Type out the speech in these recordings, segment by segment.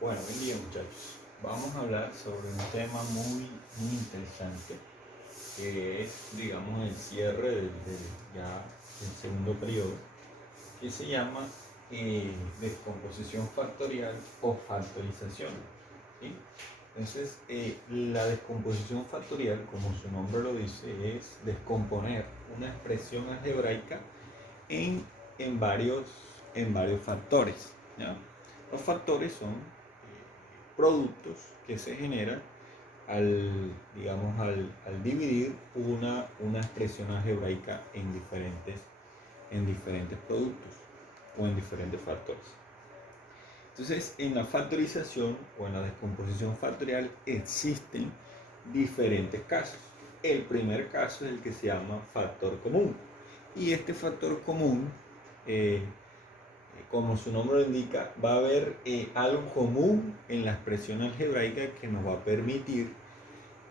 Bueno, buen día muchachos. Vamos a hablar sobre un tema muy interesante que es, digamos, el cierre ya del segundo periodo, que se llama descomposición factorial o factorización. ¿Sí? Entonces, la descomposición factorial, como su nombre lo dice, es descomponer una expresión algebraica en, en varios factores. ¿Ya? Los factores son productos que se generan al dividir una expresión algebraica en diferentes productos o en diferentes factores. Entonces, en la factorización o en la descomposición factorial existen diferentes casos. El primer caso es el que se llama factor común. Y este factor común, eh, como su nombre lo indica, va a haber algo común en la expresión algebraica que nos va a permitir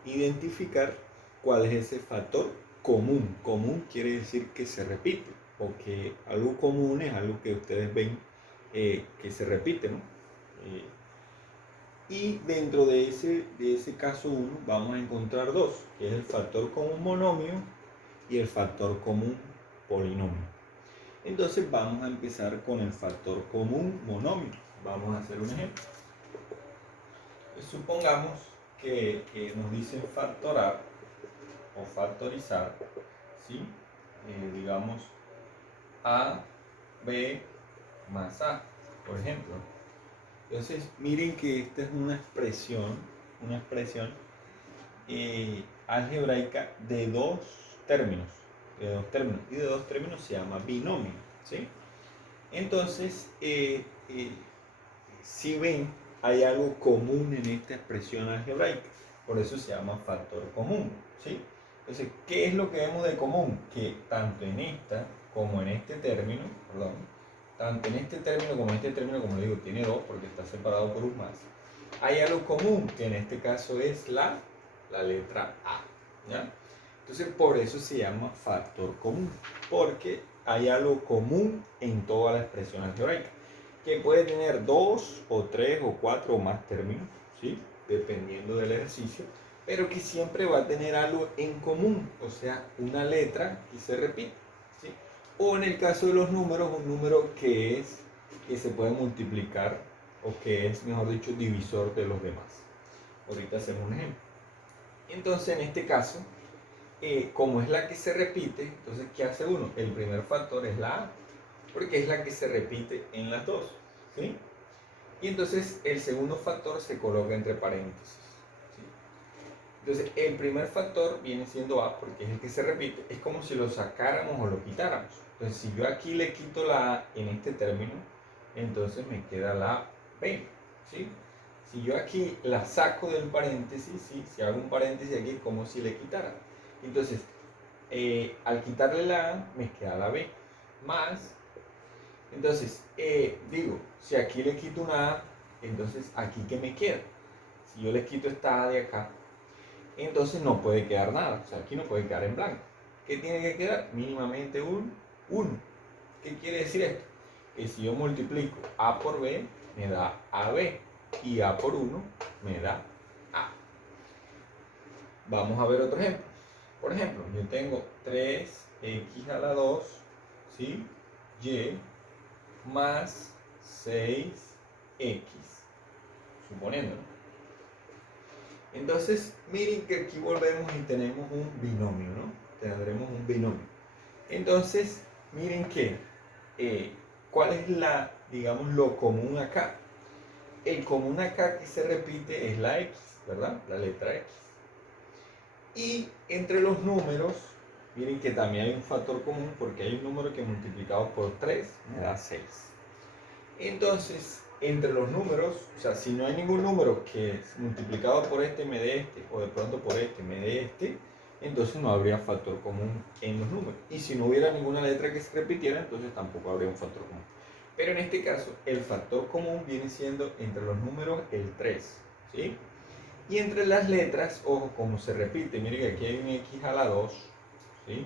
identificar cuál es ese factor común. Común quiere decir que se repite, o que algo común es algo que ustedes ven que se repite, ¿no? Y dentro de ese caso 1 vamos a encontrar dos, que es el factor común monomio y el factor común polinomio. Entonces vamos a empezar con el factor común monomio. Vamos a hacer un ejemplo. Supongamos que nos dicen factorar o factorizar, ¿sí? Digamos A, B más A, por ejemplo. Entonces miren que esta es una expresión algebraica de dos términos, y de dos términos se llama binomio, ¿sí? Entonces, si ven, hay algo común en esta expresión algebraica, por eso se llama factor común, ¿sí? Entonces, ¿qué es lo que vemos de común? Que tanto en esta como en este término, tanto en este término como en este término, como le digo, tiene dos porque está separado por un más, hay algo común, que en este caso es la letra A, ¿ya? Entonces, por eso se llama factor común, porque hay algo común en toda la expresión algebraica, que puede tener dos o tres o cuatro o más términos, ¿sí? Dependiendo del ejercicio, pero que siempre va a tener algo en común, o sea, una letra que se repite, ¿sí? O en el caso de los números, un número que se puede multiplicar o que es, mejor dicho, divisor de los demás. Ahorita hacemos un ejemplo. Entonces, en este caso, como es la que se repite, entonces, ¿qué hace uno? El primer factor es la A, porque es la que se repite en las dos, ¿sí? Y entonces el segundo factor se coloca entre paréntesis, ¿sí? Entonces, el primer factor viene siendo A porque es el que se repite. Es como si lo sacáramos o lo quitáramos. Entonces, si yo aquí le quito la A en este término, entonces me queda la B, ¿sí? Si yo aquí la saco del paréntesis, ¿sí? Si hago un paréntesis aquí, es como si le quitara. Entonces, al quitarle la A, me queda la B, más. Entonces, digo, si aquí le quito una A, entonces aquí ¿qué me queda? Si yo le quito esta A de acá, entonces no puede quedar nada, o sea, aquí no puede quedar en blanco. ¿Qué tiene que quedar? Mínimamente un 1. ¿Qué quiere decir esto? Que si yo multiplico A por B, me da AB, y A por 1 me da A. Vamos a ver otro ejemplo. Por ejemplo, yo tengo 3x a la 2, ¿sí? Y más 6x, suponiendo, ¿no? Entonces, miren que aquí volvemos y tenemos un binomio, ¿no? Tendremos un binomio. Entonces, miren que, ¿cuál es digamos, lo común acá? El común acá que se repite es la x, ¿verdad? La letra x. Y entre los números, miren que también hay un factor común porque hay un número que multiplicado por 3 me da 6. Entonces, entre los números, o sea, si no hay ningún número que multiplicado por este me dé este, o de pronto por este me dé este, entonces no habría factor común en los números. Y si no hubiera ninguna letra que se repitiera, entonces tampoco habría un factor común. Pero en este caso, el factor común viene siendo entre los números el 3, ¿sí? Y entre las letras, ojo, como se repite, miren que aquí hay un x a la 2, ¿sí?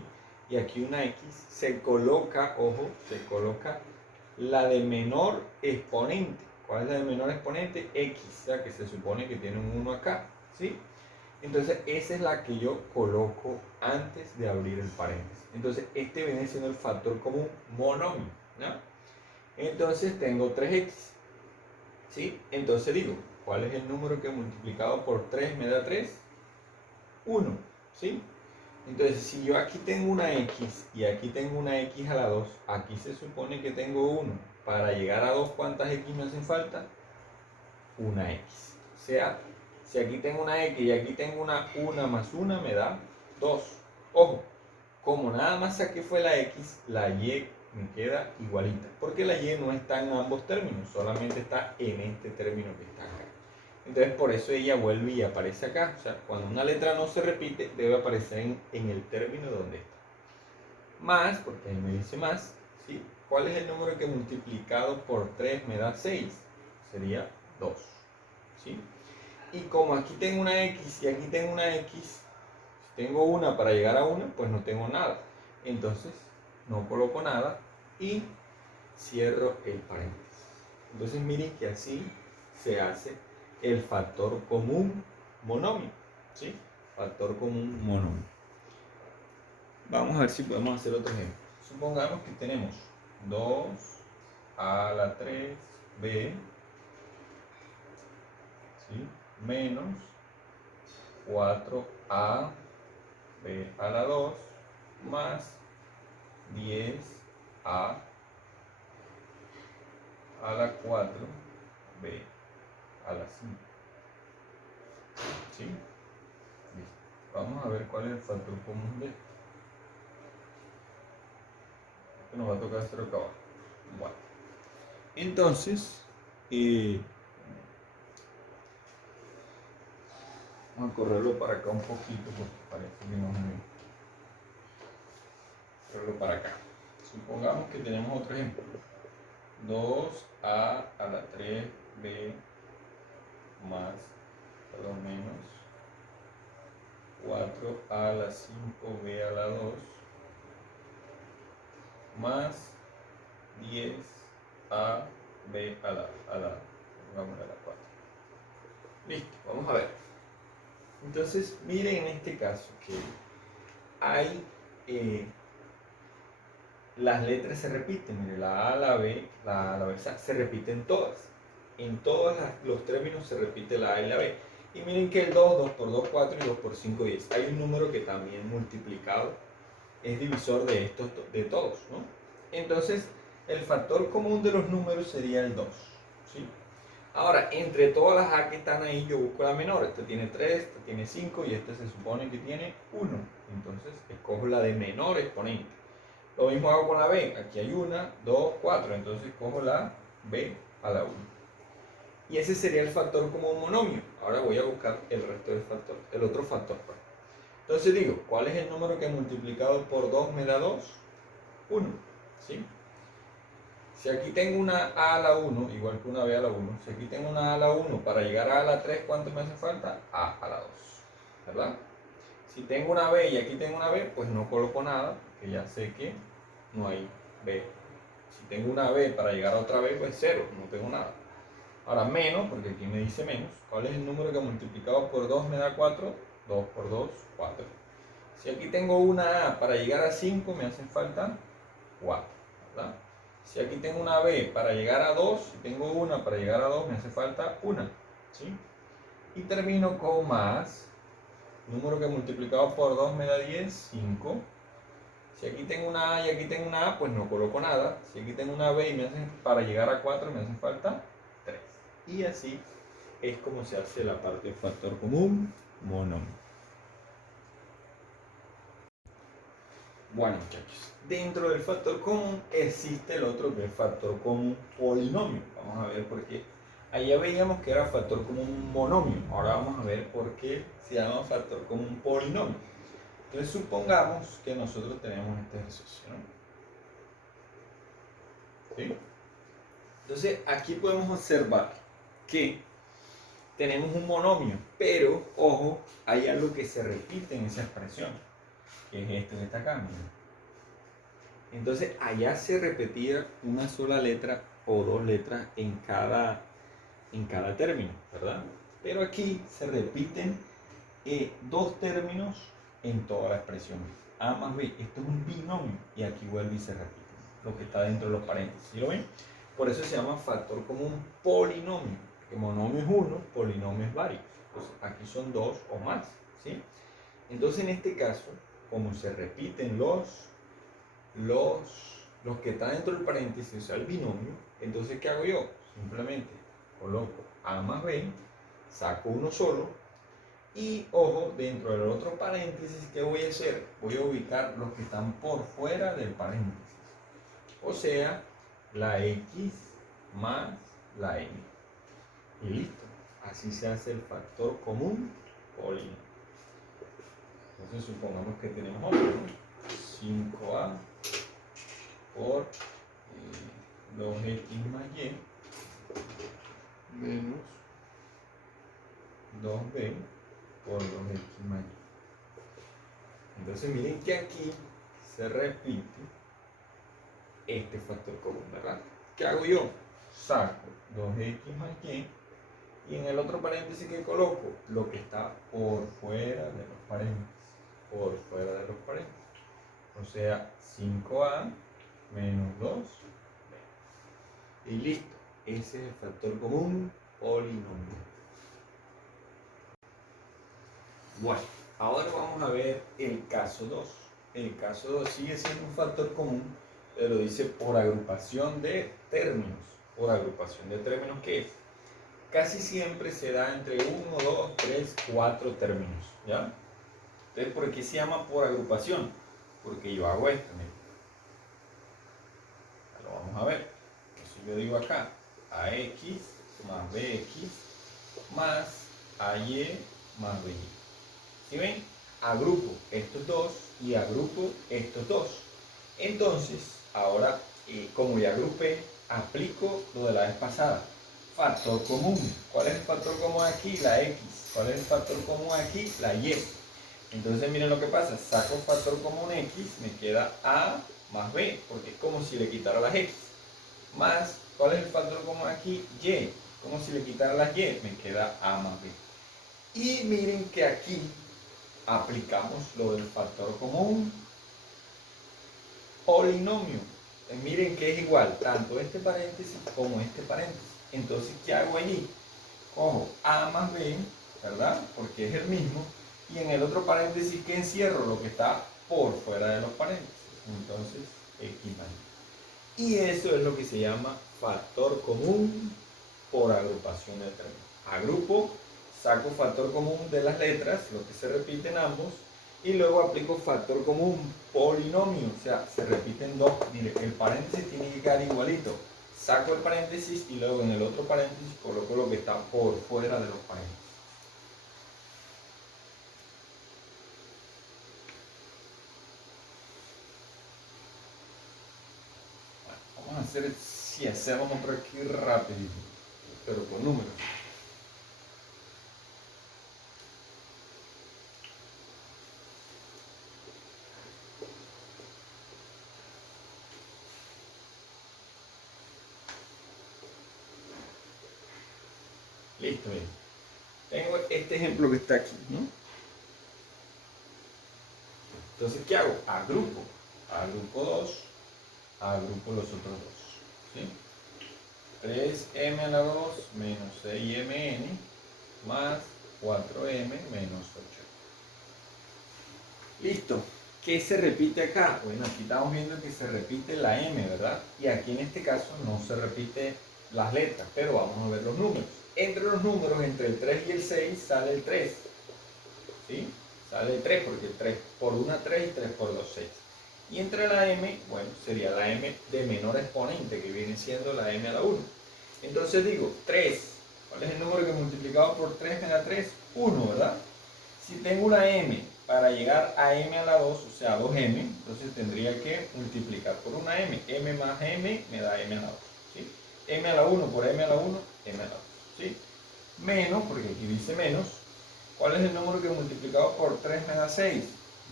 Y aquí una x, se coloca, ojo, se coloca la de menor exponente. ¿Cuál es la de menor exponente? X, o sea que se supone que tiene un 1 acá, ¿sí? Entonces esa es la que yo coloco antes de abrir el paréntesis. Entonces este viene siendo el factor común monomio, ¿no? Entonces tengo 3x, ¿sí? Entonces digo, ¿cuál es el número que multiplicado por 3 me da 3? 1, ¿sí? Entonces si yo aquí tengo una x y aquí tengo una x a la 2, aquí se supone que tengo 1. Para llegar a 2, ¿cuántas x me hacen falta? Una x. O sea, si aquí tengo una x y aquí tengo una 1 más 1 me da 2. Ojo, como nada más saqué fue la x, la y me queda igualita. Porque la y no está en ambos términos, solamente está en este término que está acá. Entonces por eso ella vuelve y aparece acá. O sea, cuando una letra no se repite, debe aparecer en el término donde está. Más, porque ahí me dice más, ¿sí? ¿Cuál es el número que multiplicado por 3 me da 6? Sería 2, ¿sí? Y como aquí tengo una x y aquí tengo una x, si tengo una para llegar a una, pues no tengo nada. Entonces, no coloco nada y cierro el paréntesis. Entonces, miren que así se hace el factor común monomio, ¿sí? Factor común monomio. Vamos a ver si podemos hacer otro ejemplo. Supongamos que tenemos 2 a la 3b, ¿sí? Menos 4ab a la 2 más 10a a la 4b a la 5. ¿Sí? Listo. Vamos a ver cuál es el factor común de esto. Esto nos va a tocar hacer acá abajo. Bueno. Entonces, vamos a correrlo para acá un poquito porque parece que no me... Correrlo para acá. Supongamos que tenemos otro ejemplo. 2a a la 3b más, perdón, menos 4 a la 5b a la 2 más 10 a b vamos a la 4. Listo, vamos a ver. Entonces, miren en este caso que hay las letras se repiten, mire, la A, la B, la A, la B, se repiten todas. En todos los términos se repite la A y la B. Y miren que el 2, 2 por 2, 4 y 2 por 5, 10. Hay un número que también multiplicado es divisor de estos, de todos, ¿no? Entonces, el factor común de los números sería el 2, ¿sí? Ahora, entre todas las A que están ahí, yo busco la menor. Esta tiene 3, esta tiene 5 y esta se supone que tiene 1. Entonces, escojo la de menor exponente. Lo mismo hago con la B. Aquí hay 1, 2, 4. Entonces, cojo la B a la 1. Y ese sería el factor común monomio. Ahora voy a buscar el resto del factor, el otro factor. Entonces digo, ¿cuál es el número que multiplicado por 2 me da 2? 1. ¿Sí? Si aquí tengo una A a la 1, igual que una B a la 1, si aquí tengo una A a la 1, para llegar a la 3, ¿cuánto me hace falta? A a la 2, ¿verdad? Si tengo una B y aquí tengo una B, pues no coloco nada, porque ya sé que no hay B. Si tengo una B para llegar a otra B, pues 0, no tengo nada. Ahora menos, porque aquí me dice menos. ¿Cuál es el número que multiplicado por 2 me da 4? 2 por 2, 4. Si aquí tengo una A para llegar a 5, me hacen falta 4, ¿verdad? Si aquí tengo una B para llegar a 2, si tengo una para llegar a 2, me hace falta una, ¿sí? Y termino con más. Número que multiplicado por 2 me da 10, 5. Si aquí tengo una A y aquí tengo una A, pues no coloco nada. Si aquí tengo una B y para llegar a 4 me hace falta 3. Y así es como se hace la parte de factor común monomio. Bueno, muchachos, dentro del factor común existe el otro que es factor común polinomio. Vamos a ver por qué. Allá veíamos que era factor común monomio. Ahora vamos a ver por qué se llama factor común polinomio. Entonces supongamos que nosotros tenemos este ejercicio, ¿no? ¿Sí? Entonces aquí podemos observar que tenemos un monomio, pero ojo, hay algo que se repite en esa expresión, que es esto que está acá. Miren. Entonces allá se repetía una sola letra o dos letras en cada en cada término, ¿verdad? Pero aquí se repiten dos términos en toda la expresión. A más B, esto es un binomio y aquí vuelve y se repite lo que está dentro de los paréntesis. ¿Sí lo ven? Por eso se llama factor común polinomio, porque monomio es uno, polinomio es varios. Entonces aquí son dos o más, ¿sí? Entonces en este caso, como se repiten los que están dentro del paréntesis, o sea, el binomio, entonces ¿qué hago yo? Simplemente coloco A más B, saco uno solo y, ojo, dentro del otro paréntesis, ¿qué voy a hacer? Voy a ubicar los que están por fuera del paréntesis. O sea, la X más la M. Y listo. Así se hace el factor común polinomio. Entonces supongamos que tenemos otro, ¿no? 5A por 2X más Y menos 2B por 2X más Y. Entonces miren que aquí se repite este factor común, ¿verdad? ¿Qué hago yo? Saco 2X más Y y en el otro paréntesis que coloco lo que está por fuera de los paréntesis. Por fuera de los paréntesis. O sea, 5A menos 2B. Y listo. Ese es el factor común polinomio. Bueno, ahora vamos a ver el caso 2. El caso 2 sigue siendo un factor común, pero dice por agrupación de términos. Por agrupación de términos, ¿qué es? Casi siempre se da entre 1, 2, 3, 4 términos, ¿ya? Entonces, ¿por qué se llama por agrupación? Porque yo hago esto, miren. Lo vamos a ver. Entonces yo digo acá, AX más BX más AY más BY. ¿Sí ven? Agrupo estos dos y agrupo estos dos. Entonces, ahora, como ya agrupé, aplico lo de la vez pasada. Factor común. ¿Cuál es el factor común aquí? La X. ¿Cuál es el factor común aquí? La Y. Entonces miren lo que pasa. Saco factor común X, me queda A más B, porque es como si le quitara las X. Más, ¿cuál es el factor común aquí? Y. Como si le quitara las Y, me queda A más B. Y miren que aquí aplicamos lo del factor común polinomio. Miren que es igual tanto este paréntesis como este paréntesis. Entonces, ¿qué hago allí? Cojo A más B, ¿verdad? Porque es el mismo. Y en el otro paréntesis, ¿qué encierro? Lo que está por fuera de los paréntesis. Entonces, X más Y. Y eso es lo que se llama factor común por agrupación de términos. Agrupo, saco factor común de las letras, lo que se repiten ambos, y luego aplico factor común polinomio, o sea, se repiten dos. Mire, el paréntesis tiene que quedar igualito. Saco el paréntesis y luego en el otro paréntesis coloco lo que está por fuera de los paréntesis. Bueno, vamos a hacer, si hacemos otro aquí rapidito, pero con números. Listo, bien. Tengo este ejemplo que está aquí, ¿no? Entonces, ¿qué hago? Agrupo. Agrupo 2, agrupo los otros dos. ¿Sí? 3m a la 2 menos 6mn más 4m menos 8. Listo. ¿Qué se repite acá? Bueno, aquí estamos viendo que se repite la m, ¿verdad? Y aquí en este caso no se repite las letras, pero vamos a ver los números. Entre los números, entre el 3 y el 6, sale el 3. ¿Sí? Sale el 3 porque 3 por 1, 3 y 3 por 2, 6. Y entre la m, bueno, sería la m de menor exponente, que viene siendo la m a la 1. Entonces digo, 3. ¿Cuál es el número que multiplicado por 3 me da 3? 1, ¿verdad? Si tengo una m para llegar a m a la 2, o sea, 2m, entonces tendría que multiplicar por una m. m más m me da m a la 2. ¿Sí? M a la 1 por m a la 1, m a la 2. ¿Sí? Menos, porque aquí dice menos. ¿Cuál es el número que multiplicado por 3 me da 6?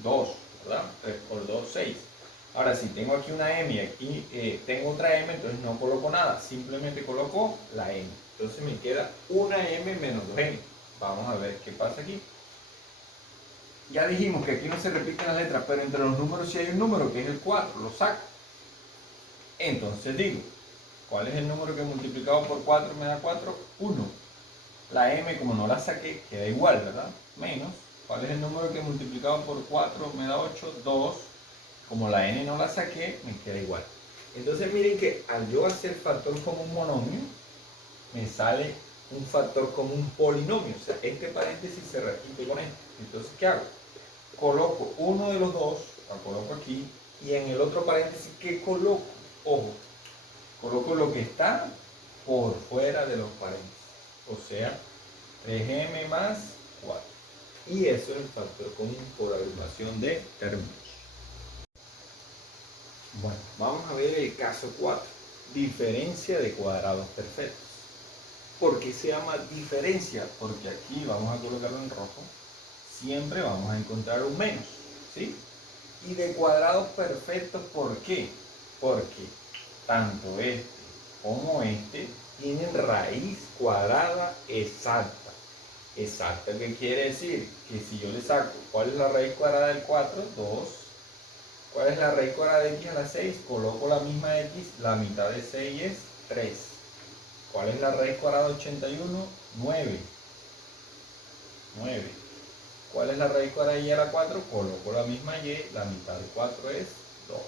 2, ¿verdad? 3 por 2, 6. Ahora, si tengo aquí una m y aquí tengo otra m, entonces no coloco nada, simplemente coloco la m. Entonces me queda una m menos 2m. Vamos a ver qué pasa aquí. Ya dijimos que aquí no se repiten las letras, pero entre los números sí hay un número que es el 4, lo saco. Entonces digo, ¿cuál es el número que multiplicado por 4 me da 4? 1. La m, como no la saqué, queda igual, ¿verdad? Menos, ¿cuál es el número que multiplicado por 4 me da 8? 2. Como la n no la saqué, me queda igual. Entonces miren que al yo hacer factor común monomio, me sale un factor común polinomio. O sea, este paréntesis se repite con este. Entonces, ¿qué hago? Coloco uno de los dos, la coloco aquí, y en el otro paréntesis, ¿qué coloco? Ojo, coloco lo que está por fuera de los paréntesis. O sea, 3m más 4. Y eso es el factor común por agrupación de términos. Bueno, vamos a ver el caso 4. Diferencia de cuadrados perfectos. ¿Por qué se llama diferencia? Porque aquí vamos a colocarlo en rojo. Siempre vamos a encontrar un menos, ¿sí? Y de cuadrados perfectos, ¿por qué? Porque tanto este como este tienen raíz cuadrada exacta. Exacta, ¿qué quiere decir? Que si yo le saco, ¿cuál es la raíz cuadrada del 4? 2. ¿Cuál es la raíz cuadrada de x a la 6? Coloco la misma x, la mitad de 6 es 3. ¿Cuál es la raíz cuadrada de 81? 9. 9. ¿Cuál es la raíz cuadrada de y a la 4? Coloco la misma y, la mitad de 4 es 2.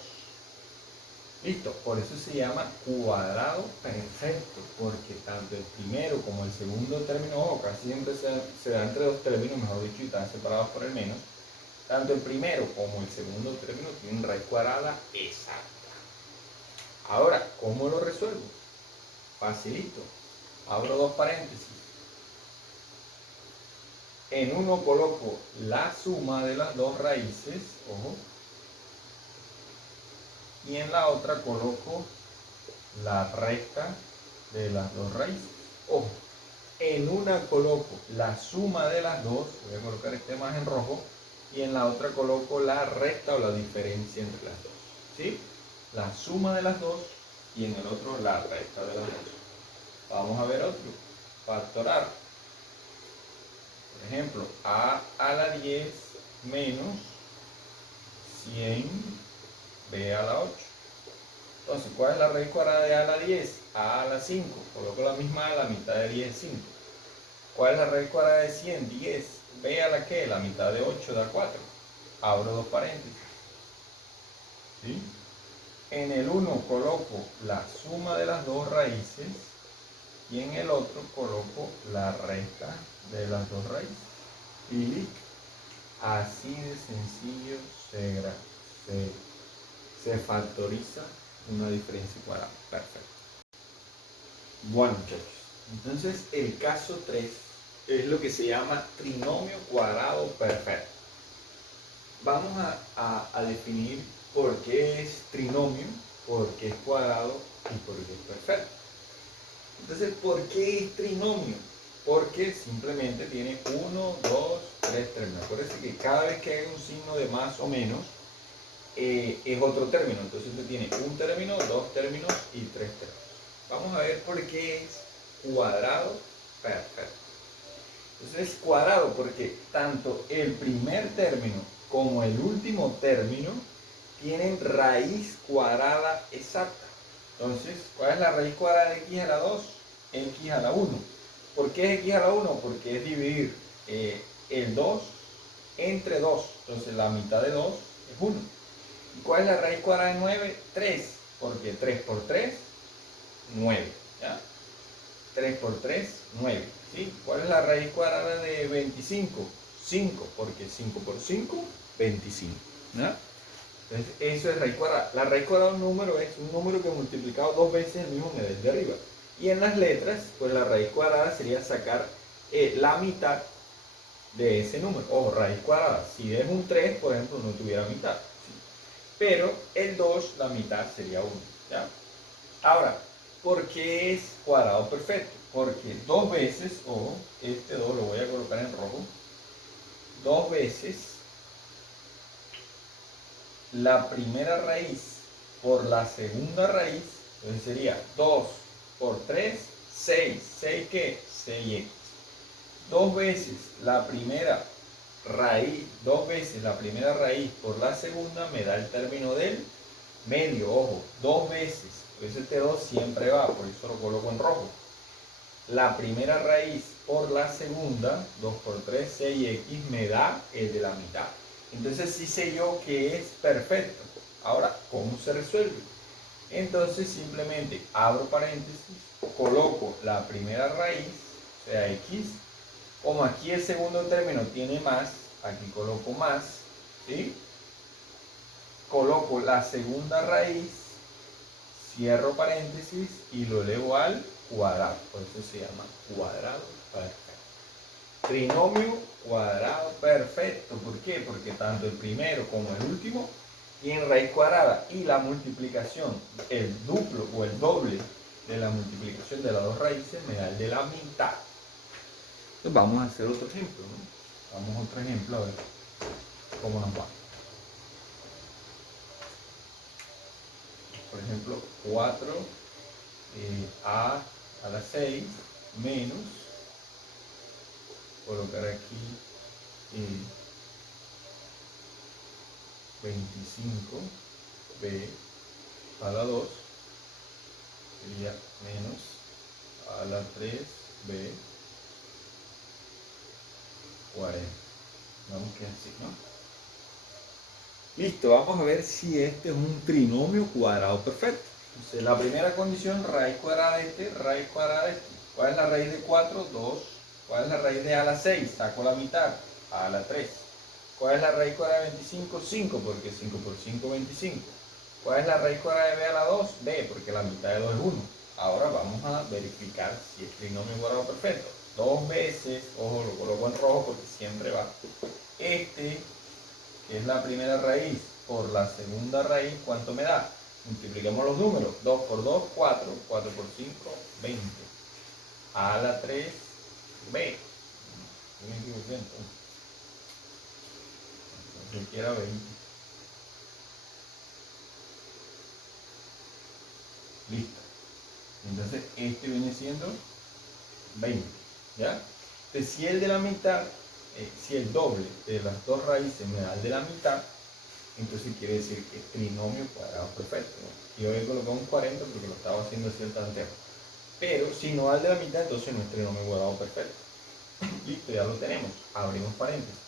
Listo, por eso se llama cuadrado perfecto, porque tanto el primero como el segundo término, o casi siempre se da entre dos términos, mejor dicho, y están separados por el menos. Tanto el primero como el segundo término tienen raíz cuadrada exacta. Ahora, ¿cómo lo resuelvo? Facilito. Abro dos paréntesis. En uno coloco la suma de las dos raíces, ojo, y en la otra coloco la resta de las dos raíces. Ojo, en una coloco la suma de las dos, voy a colocar este más en rojo, y en la otra coloco la resta o la diferencia entre las dos, ¿sí? La suma de las dos y en el otro la resta de las dos. Vamos a ver otro, factorar. Por ejemplo, a la 10 menos 100b a la 8. Entonces, ¿cuál es la raíz cuadrada de a la 10? A la 5. Coloco la misma a la mitad de 10 es 5. ¿Cuál es la raíz cuadrada de 100? 10. ¿B a la qué? La mitad de 8 da 4. Abro dos paréntesis. ¿Sí? En el uno coloco la suma de las dos raíces y en el otro coloco la resta de las dos raíces. Y listo. Así de sencillo se factoriza una diferencia cuadrada. Perfecto. Bueno, muchachos, entonces el caso 3 es lo que se llama trinomio cuadrado perfecto. Vamos a definir por qué es trinomio, por qué es cuadrado y por qué es perfecto. Entonces, ¿por qué es trinomio? Porque simplemente tiene 1, 2, 3 términos. Acuérdense que cada vez que hay un signo de más o menos, es otro término. Entonces usted tiene un término, dos términos y tres términos. Vamos a ver por qué es cuadrado perfecto. Entonces es cuadrado porque tanto el primer término como el último término tienen raíz cuadrada exacta. Entonces, ¿cuál es la raíz cuadrada de x a la 2? X a la 1. ¿Por qué es x a la 1? Porque es dividir el 2 entre 2. Entonces la mitad de 2 es 1. ¿Y cuál es la raíz cuadrada de 9? 3. Porque 3 por 3, 9. ¿Ya? 3 por 3, 9. ¿Sí? ¿Cuál es la raíz cuadrada de 25? 5. Porque 5 por 5, 25. ¿Ya? Entonces, eso es raíz cuadrada. La raíz cuadrada de un número es un número que multiplicado dos veces el mismo nivel de arriba. Y en las letras, pues la raíz cuadrada sería sacar la mitad de ese número. O raíz cuadrada. Si es un 3, por ejemplo, no tuviera mitad. ¿Sí? Pero el 2, la mitad sería 1. ¿Ya? Ahora, ¿por qué es cuadrado perfecto? Porque dos veces, o este 2 lo voy a colocar en rojo, dos veces la primera raíz por la segunda raíz, entonces sería 2 por 3, 6. ¿6 qué? 6x. Dos veces la primera raíz por la segunda me da el término del medio, ojo, dos veces. Por eso este 2 siempre va, por eso lo coloco en rojo. La primera raíz por la segunda, 2 por 3, 6x, me da el de la mitad. Entonces sí sé yo que es perfecto. Ahora, ¿cómo se resuelve? Entonces simplemente abro paréntesis, coloco la primera raíz, o sea, x, como aquí el segundo término tiene más, aquí coloco más, ¿sí? Coloco la segunda raíz, cierro paréntesis y lo elevo al cuadrado. Por eso se llama cuadrado perfecto. Trinomio cuadrado perfecto. ¿Por qué? Porque tanto el primero como el último tienen raíz cuadrada y la multiplicación, el duplo o el doble de la multiplicación de las dos raíces me da el de la mitad. Entonces vamos a hacer otro ejemplo, ¿no? Vamos a otro ejemplo a ver cómo nos va. Por ejemplo, 4a a la 6 menos, colocar aquí 25b a la 2 sería menos a la 3b 40. Vamos que así, ¿no? Listo, vamos a ver si este es un trinomio cuadrado perfecto. Entonces, la primera condición, raíz cuadrada de este, raíz cuadrada de este. ¿Cuál es la raíz de 4? 2. ¿Cuál es la raíz de a la 6? Saco la mitad, a la 3. ¿Cuál es la raíz cuadrada de 25? 5, porque 5 por 5, 25. ¿Cuál es la raíz cuadrada de b a la 2? B, porque la mitad de 2 es 1. Ahora vamos a verificar si es trinomio cuadrado perfecto. Dos veces, ojo, lo coloco en rojo porque siempre va. Este, que es la primera raíz, por la segunda raíz, ¿cuánto me da? Multipliquemos los números. 2 por 2, 4. 4 por 5, 20. A la 3, B. No me equivoqué entonces. Yo quiero 20. Listo. Entonces este viene siendo 20. ¿Ya? Entonces si el de la mitad, si el doble de las dos raíces me da el de la mitad, entonces quiere decir que es trinomio cuadrado perfecto, ¿no? Y hoy colocado un 40 porque lo estaba haciendo así el tanteo. Pero si no da el de la mitad, entonces no es trinomio cuadrado perfecto. Listo, ya lo tenemos. Abrimos paréntesis.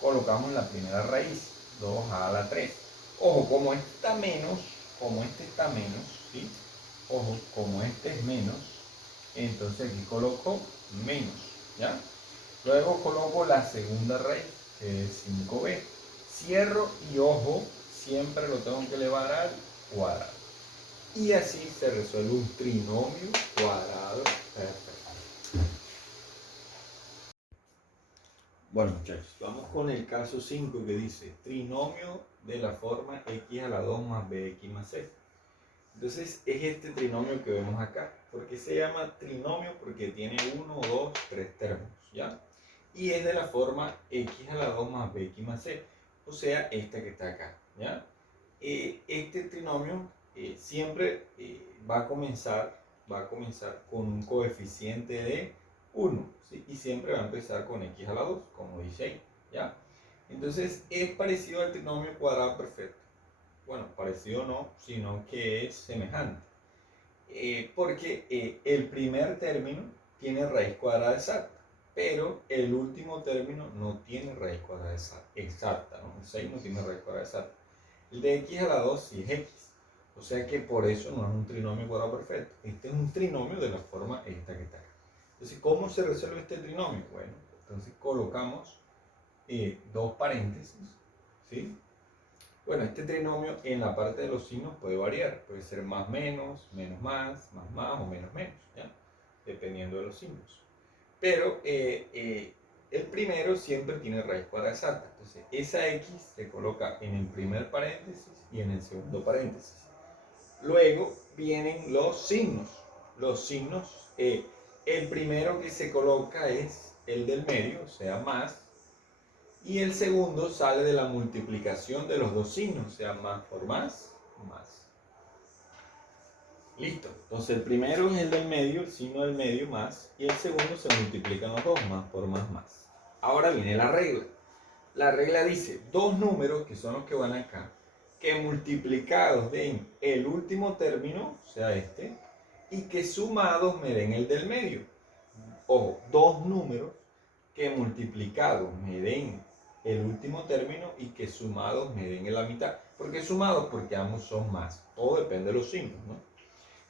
Colocamos la primera raíz, 2a a la 3. Ojo, como este está menos, ¿sí? Ojo, como este es menos, entonces aquí coloco menos, ¿ya? Luego coloco la segunda raíz, que es 5b. Cierro y ojo, siempre lo tengo que elevar al cuadrado. Y así se resuelve un trinomio cuadrado perfecto. Bueno, muchachos, vamos con el caso 5 que dice trinomio de la forma x a la 2 más bx más c. Entonces es este trinomio que vemos acá. ¿Por qué se llama trinomio? Porque tiene 1, 2, 3 términos, ¿ya? Y es de la forma x a la 2 más bx más c, o sea, esta que está acá, ¿ya? Este trinomio siempre va a comenzar con un coeficiente de 1, ¿sí? Y siempre va a empezar con x a la 2, como dice ahí, ¿ya? Entonces es parecido al trinomio cuadrado perfecto. Bueno, parecido no, sino que es semejante. Porque el primer término tiene raíz cuadrada exacta, pero el último término no tiene raíz cuadrada exacta, ¿no? El 6 no tiene raíz cuadrada exacta. El de x a la 2 sí es x. O sea que por eso no es un trinomio cuadrado perfecto. Este es un trinomio de la forma esta que está acá. Entonces, ¿cómo se resuelve este trinomio? Bueno, entonces colocamos dos paréntesis, ¿sí? Bueno, este trinomio en la parte de los signos puede variar. Puede ser más menos, menos más o menos menos, ¿ya? Dependiendo de los signos. Pero el primero siempre tiene raíz cuadrada exacta. Entonces, esa x se coloca en el primer paréntesis y en el segundo paréntesis. Luego vienen los signos. Los signos, el primero que se coloca es el del medio, o sea, más. Y el segundo sale de la multiplicación de los dos signos, o sea, más por más, más. Listo. Entonces el primero es el del medio, el signo del medio más, y el segundo se multiplican los dos, más por más. Ahora viene la regla. La regla dice, dos números, que son los que van acá, que multiplicados den el último término, o sea este, y que sumados me den el del medio. Ojo, dos números que multiplicados me den el último término y que sumados me den la mitad. ¿Por qué sumados? Porque ambos son más. Todo depende de los signos, ¿no?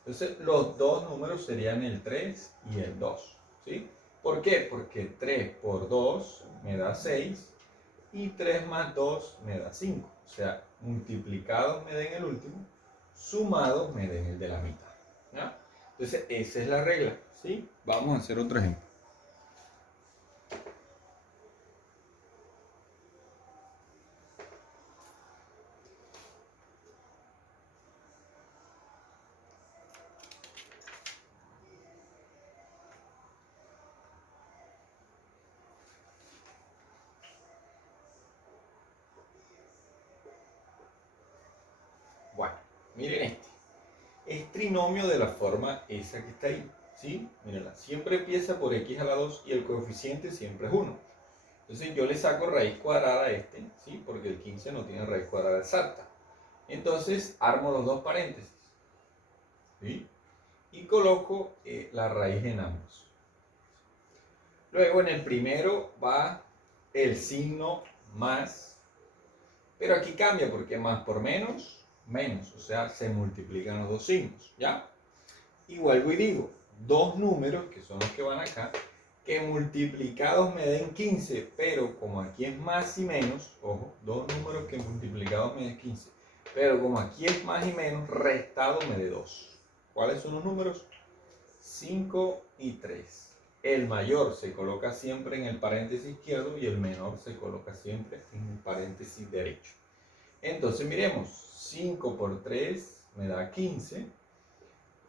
Entonces, los dos números serían el 3 y el 2, ¿sí? ¿Por qué? Porque 3 por 2 me da 6 y 3 más 2 me da 5. O sea, multiplicados me den el último, sumados me den el de la mitad, ¿ya? Entonces, esa es la regla, ¿sí? Vamos a hacer otro ejemplo. Bueno, miren este. Es trinomio de la forma esa que está ahí, ¿sí? Mírenla, siempre empieza por x a la 2 y el coeficiente siempre es 1. Entonces yo le saco raíz cuadrada a este, ¿sí? Porque el 15 no tiene raíz cuadrada exacta. Entonces armo los dos paréntesis, ¿sí? Y coloco la raíz en ambos. Luego en el primero va el signo más, pero aquí cambia porque más por menos, menos, o sea, se multiplican los dos signos, ¿ya? Y vuelvo y digo, dos números, que son los que van acá, que multiplicados me den 15, pero como aquí es más y menos, ojo, dos números que multiplicados me den 15, pero como aquí es más y menos, restado me dé 2. ¿Cuáles son los números? 5 y 3. El mayor se coloca siempre en el paréntesis izquierdo y el menor se coloca siempre en el paréntesis derecho. Entonces miremos, 5 por 3 me da 15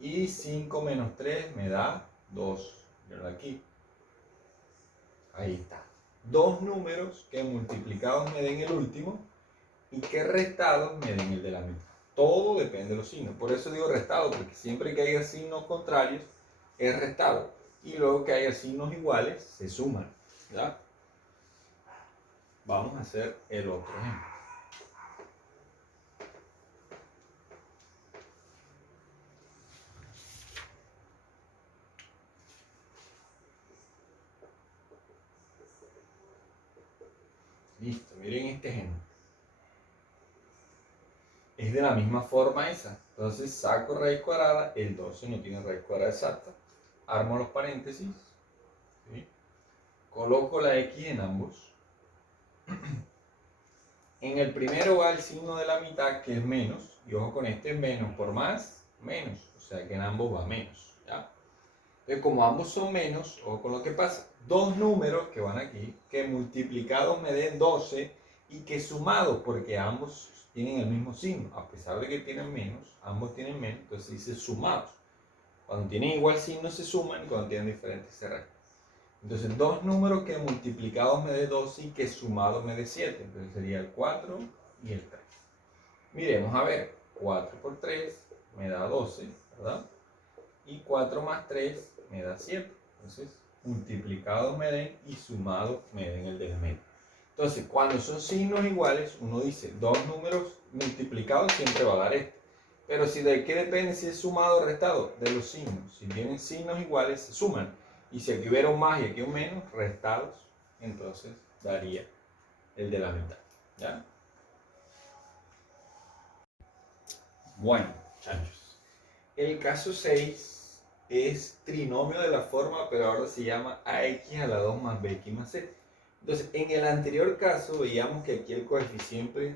y 5 menos 3 me da 2. Míralo aquí. Ahí está. Dos números que multiplicados me den el último y que restados me den el de la mitad. Todo depende de los signos. Por eso digo restado, porque siempre que haya signos contrarios es restado. Y luego que haya signos iguales se suman. ¿Ya? Vamos a hacer el otro ejemplo. Listo, miren este ejemplo. Es de la misma forma esa. Entonces saco raíz cuadrada, el 12 no tiene raíz cuadrada exacta. Armo los paréntesis, ¿sí? Coloco la x en ambos. En el primero va el signo de la mitad, que es menos, y ojo con este, menos por más, menos, o sea que en ambos va menos, ¿ya? Entonces, como ambos son menos, ojo con lo que pasa, dos números que van aquí, que multiplicados me den 12 y que sumados, porque ambos tienen el mismo signo, a pesar de que tienen menos, ambos tienen menos, entonces se dice sumados. Cuando tienen igual signo se suman, y cuando tienen diferentes se restan. Entonces, dos números que multiplicados me dé 12 y que sumados me dé 7. Entonces sería el 4 y el 3. Miremos a ver, 4 por 3 me da 12, ¿verdad? Y 4 más 3 me da 7. Entonces, multiplicados me den y sumados me den el del medio. Entonces, cuando son signos iguales, uno dice, dos números multiplicados siempre va a dar este. Pero si de qué depende si es sumado o restado, de los signos. Si tienen signos iguales, se suman. Y si aquí hubiera un más y aquí un menos, restados, entonces daría el de la mitad. ¿Ya? Bueno, muchachos. El caso 6 es trinomio de la forma, pero ahora se llama ax a la 2 más bx más c. Entonces, en el anterior caso veíamos que aquí el coeficiente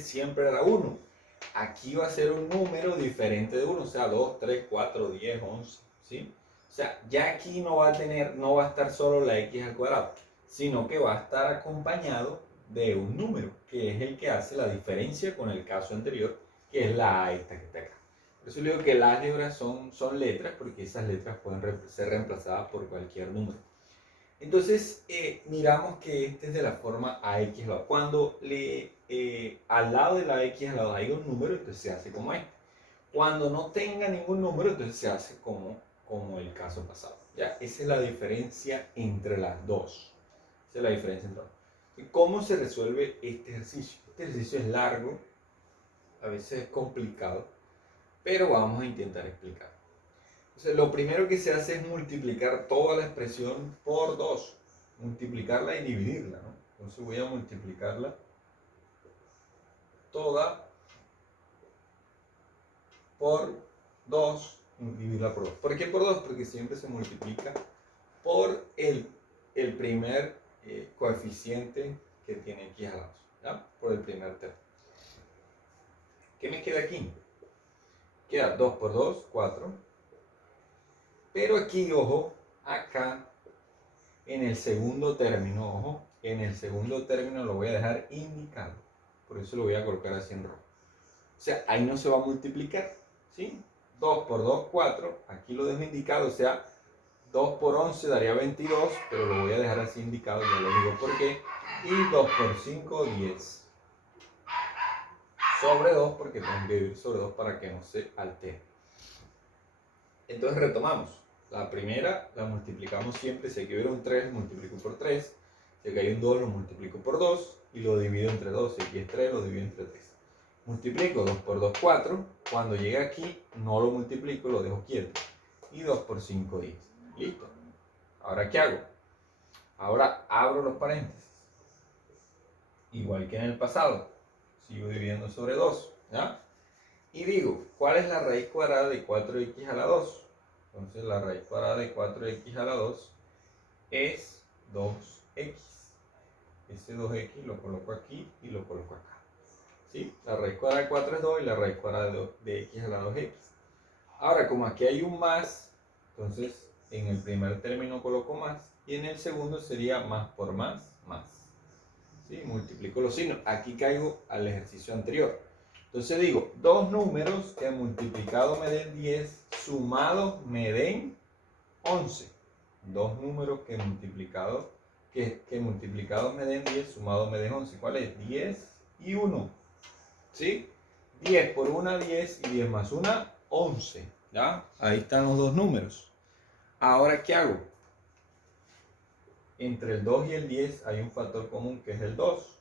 siempre era 1. Aquí va a ser un número diferente de 1, o sea, 2, 3, 4, 10, 11, ¿sí? O sea, ya aquí no va a estar solo la x al cuadrado, sino que va a estar acompañado de un número, que es el que hace la diferencia con el caso anterior, que es la a esta que está acá. Por eso le digo que las álgebras son letras, porque esas letras pueden ser reemplazadas por cualquier número. Entonces, miramos que este es de la forma ax al lado. Cuando al lado de la x al lado hay un número, entonces se hace como este. Cuando no tenga ningún número, entonces se hace como el caso pasado. ¿Ya? Esa es la diferencia entre las dos. Esa es la diferencia entre las dos. ¿Y cómo se resuelve este ejercicio? Este ejercicio es largo, a veces es complicado, pero vamos a intentar explicar. Entonces, lo primero que se hace es multiplicar toda la expresión por 2. Multiplicarla y dividirla, ¿no? Entonces voy a multiplicarla toda por 2 y dividirla por 2. ¿Por qué por 2? Porque siempre se multiplica por el primer coeficiente que tiene x a la 2, ¿ya? Por el primer término. ¿Qué me queda aquí? Queda 2 por 2, 4. Pero aquí, ojo, acá, en el segundo término, ojo, en el segundo término lo voy a dejar indicado. Por eso lo voy a colocar así en rojo. O sea, ahí no se va a multiplicar, ¿sí? 2 por 2, 4. Aquí lo dejo indicado, o sea, 2 por 11 daría 22, pero lo voy a dejar así indicado, ya lo digo por qué. Y 2 por 5, 10. Sobre 2, porque tengo que dividir sobre 2 para que no se altere. Entonces retomamos. La primera la multiplicamos siempre. Si aquí hubiera un 3, multiplico por 3. Si aquí hay un 2, lo multiplico por 2 y lo divido entre 2. Si aquí es 3, lo divido entre 3. Multiplico 2 por 2, 4. Cuando llegue aquí, no lo multiplico, lo dejo quieto. Y 2 por 5, 10. Listo. Ahora, ¿qué hago? Ahora abro los paréntesis. Igual que en el pasado. Sigo dividiendo sobre 2. ¿Ya? Y digo, ¿cuál es la raíz cuadrada de 4x a la 2? Entonces la raíz cuadrada de 4x a la 2 es 2x. Ese 2x lo coloco aquí y lo coloco acá. ¿Sí? La raíz cuadrada de 4 es 2 y la raíz cuadrada de x a la 2x. Ahora, como aquí hay un más, entonces en el primer término coloco más y en el segundo sería más por más, más. ¿Sí? Multiplico los signos. Aquí caigo al ejercicio anterior. Entonces digo, dos números que multiplicado me den 10, sumado me den 11. Dos números que multiplicado me den 10, sumado me den 11. ¿Cuál es? 10 y 1. ¿Sí? 10 por 1, 10 y 10 más 1, 11. ¿Ya? Ahí están los dos números. Ahora, ¿qué hago? Entre el 2 y el 10 hay un factor común que es el 2.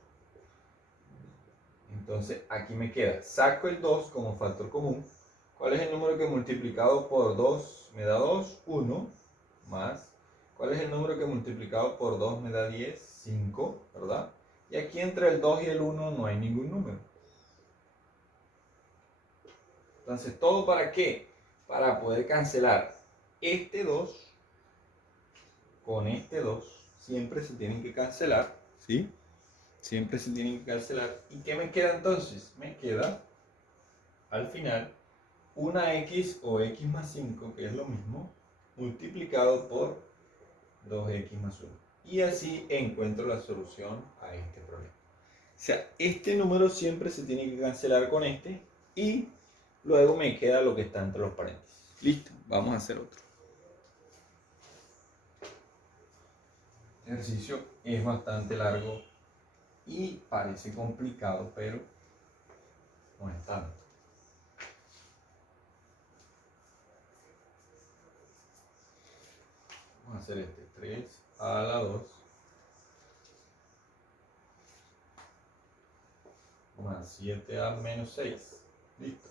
Entonces aquí me queda, saco el 2 como factor común. ¿Cuál es el número que multiplicado por 2 me da 2? 1 más. ¿Cuál es el número que multiplicado por 2 me da 10? 5, ¿verdad? Y aquí entre el 2 y el 1 no hay ningún número. Entonces, ¿todo para qué? Para poder cancelar este 2 con este 2. Siempre se tienen que cancelar, ¿sí? Siempre se tienen que cancelar. ¿Y qué me queda entonces? Me queda, al final, una x o x más 5, que es lo mismo, multiplicado por 2x más 1. Y así encuentro la solución a este problema. O sea, este número siempre se tiene que cancelar con este y luego me queda lo que está entre los paréntesis. Listo, vamos a hacer otro. El ejercicio es bastante largo y parece complicado, pero no es tanto. Vamos a hacer este 3 a la 2 más 7 a menos 6. Listo.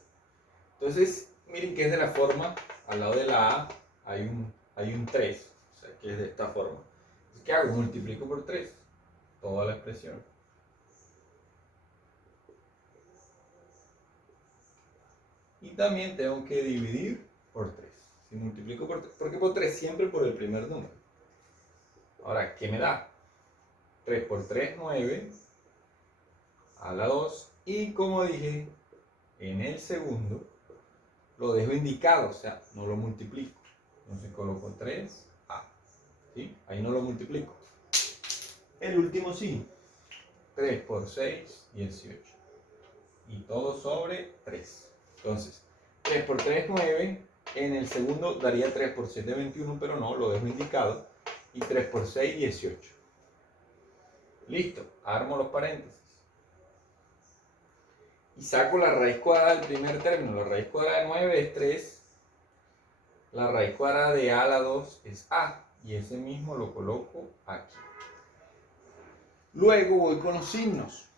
Entonces, miren que es de la forma, al lado de la A hay un 3, o sea que es de esta forma. Entonces, ¿qué hago? Multiplico por 3 toda la expresión. Y también tengo que dividir por 3. Si multiplico por 3, ¿por qué por 3? Siempre por el primer número. Ahora, ¿qué me da? 3 por 3, 9 a la 2. Y como dije, en el segundo lo dejo indicado, o sea, no lo multiplico. Entonces coloco 3a. ¿Sí? Ahí no lo multiplico. El último sí. 3 por 6, 18. Y todo sobre 3. Entonces, 3 por 3, 9. En el segundo daría 3 por 7, 21, pero no, lo dejo indicado. Y 3 por 6, 18. Listo, armo los paréntesis. y saco la raíz cuadrada del primer término. La raíz cuadrada de 9 es 3. La raíz cuadrada de a a la 2 es a. Y ese mismo lo coloco aquí. Luego voy con los signos.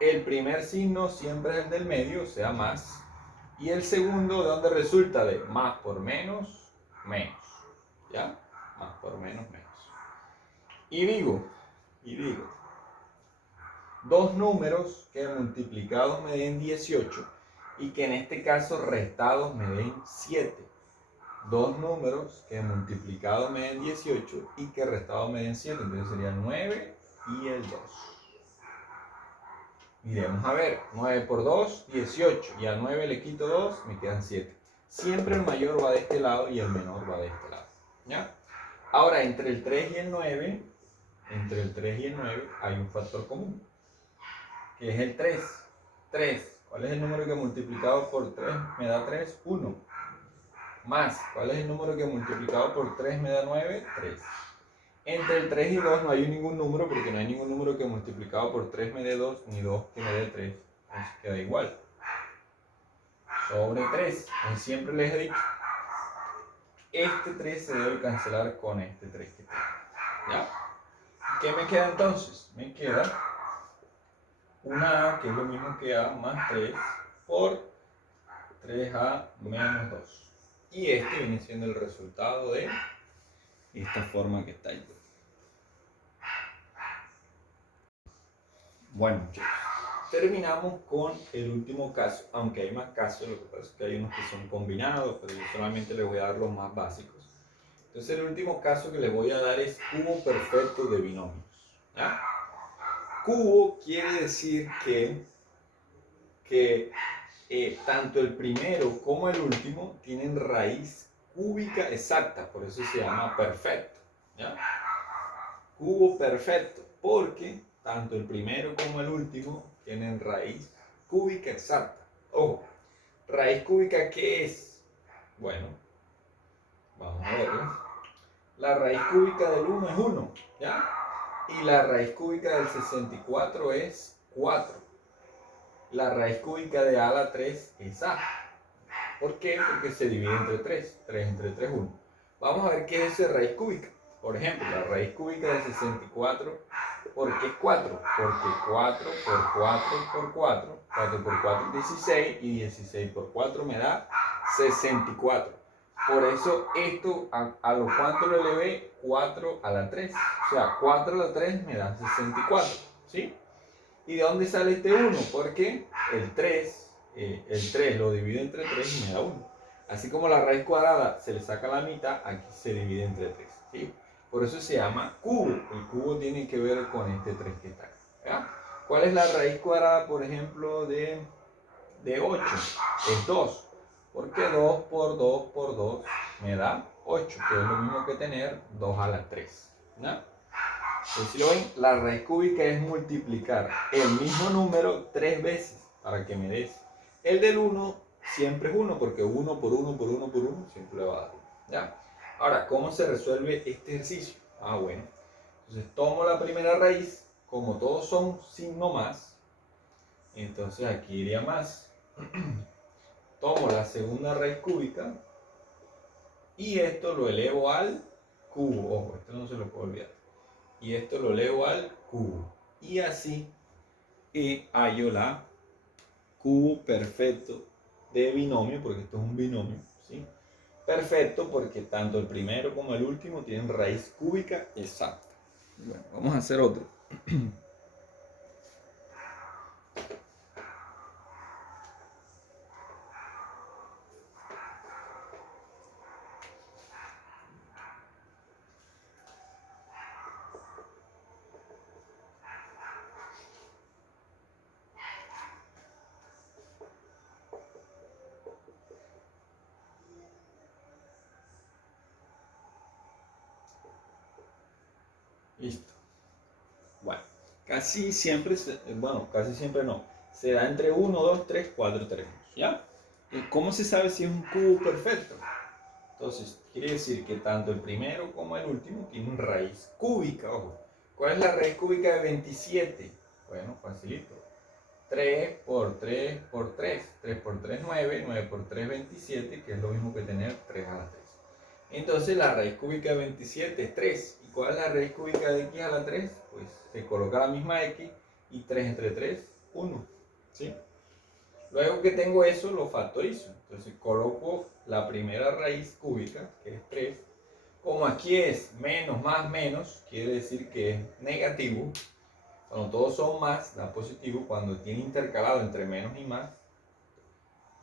El primer signo siempre es el del medio, o sea, más. Y el segundo, ¿de dónde resulta? De más por menos, menos. ¿Ya? Más por menos, menos. Y digo, dos números que multiplicados me den 18 y que en este caso restados me den 7. Dos números que multiplicados me den 18 y que restados me den 7. Entonces sería 9 y el 2. Miremos a ver, 9 por 2, 18. Y a 9 le quito 2, me quedan 7. Siempre el mayor va de este lado y el menor va de este lado. ¿Ya? Ahora, entre el 3 y el 9, hay un factor común, que es el 3. 3. ¿Cuál es el número que multiplicado por 3 me da 3? 1. Más, ¿cuál es el número que multiplicado por 3 me da 9? 3. Entre el 3 y 2 no hay ningún número, porque no hay ningún número que multiplicado por 3 me dé 2, ni 2 que me dé 3. Entonces queda igual. Sobre 3. Entonces siempre les he dicho, este 3 se debe cancelar con este 3 que tengo. ¿Ya? ¿Qué me queda entonces? Me queda una A, que es lo mismo que A más 3, por 3A menos 2. Y este viene siendo el resultado de esta forma que está ahí. Bueno, chicos, terminamos con el último caso, aunque hay más casos, lo que pasa es que hay unos que son combinados, pero yo solamente les voy a dar los más básicos. Entonces el último caso que les voy a dar es cubo perfecto de binomios. ¿Ya? Cubo quiere decir que tanto el primero como el último tienen raíz cúbica exacta, por eso se llama perfecto. ¿Ya? Cubo perfecto, porque tanto el primero como el último tienen raíz cúbica exacta. Ojo, raíz cúbica, ¿qué es? Bueno, vamos a verlo. La raíz cúbica del 1 es 1, ¿ya? Y la raíz cúbica del 64 es 4. La raíz cúbica de a a la 3 es a. ¿Por qué? Porque se divide entre 3. 3 entre 3 es 1. Vamos a ver qué es esa raíz cúbica. Por ejemplo, la raíz cúbica de 64, ¿por qué es 4? Porque 4 por 4 por 4, 4 por 4 es 16 y 16 por 4 me da 64. Por eso esto, a lo cuánto lo elevé, 4 a la 3. O sea, 4 a la 3 me da 64. ¿Sí? ¿Y de dónde sale este 1? Porque el 3 lo divido entre 3 y me da 1. Así como la raíz cuadrada se le saca la mitad, aquí se divide entre 3. ¿Sí? Por eso se llama cubo. El cubo tiene que ver con este 3 que está acá. ¿Ya? ¿Cuál es la raíz cuadrada, por ejemplo, de 8? Es 2. Porque 2 por 2 por 2 me da 8, que es lo mismo que tener 2 a la 3. ¿Ya? Entonces, si lo ven, la raíz cúbica es multiplicar el mismo número 3 veces para que me des. El del 1 siempre es 1, porque 1 por 1 por 1 por 1 siempre le va a dar 1. ¿Ya? Ahora, ¿cómo se resuelve este ejercicio? Bueno. Entonces tomo la primera raíz, como todos son signo más, entonces aquí iría más. Tomo la segunda raíz cúbica y esto lo elevo al cubo. Ojo, esto no se lo puedo olvidar. Y esto lo elevo al cubo. Y así hallo la cubo perfecto de binomio, porque esto es un binomio, ¿sí? Perfecto porque tanto el primero como el último tienen raíz cúbica exacta. Bueno, vamos a hacer otro. Listo. Bueno, casi siempre no. Se da entre 1, 2, 3, 4 términos. ¿Ya? ¿Cómo se sabe si es un cubo perfecto? Entonces, quiere decir que tanto el primero como el último tienen raíz cúbica. Ojo. ¿Cuál es la raíz cúbica de 27? Bueno, facilito. 3 por 3 por 3. 3 por 3, 9. 9 por 3, 27, que es lo mismo que tener 3 a la 3. Entonces la raíz cúbica de 27 es 3. ¿Y cuál es la raíz cúbica de x a la 3? Pues se coloca la misma x y 3 entre 3, 1. ¿Sí? Luego que tengo eso, lo factorizo. Entonces coloco la primera raíz cúbica, que es 3. Como aquí es menos más menos, quiere decir que es negativo. Cuando todos son más, da positivo. Cuando tiene intercalado entre menos y más,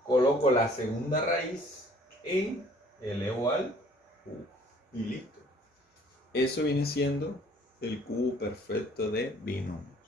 coloco la segunda raíz en elevo al cubo. Y listo. Eso viene siendo el cubo perfecto de binomio.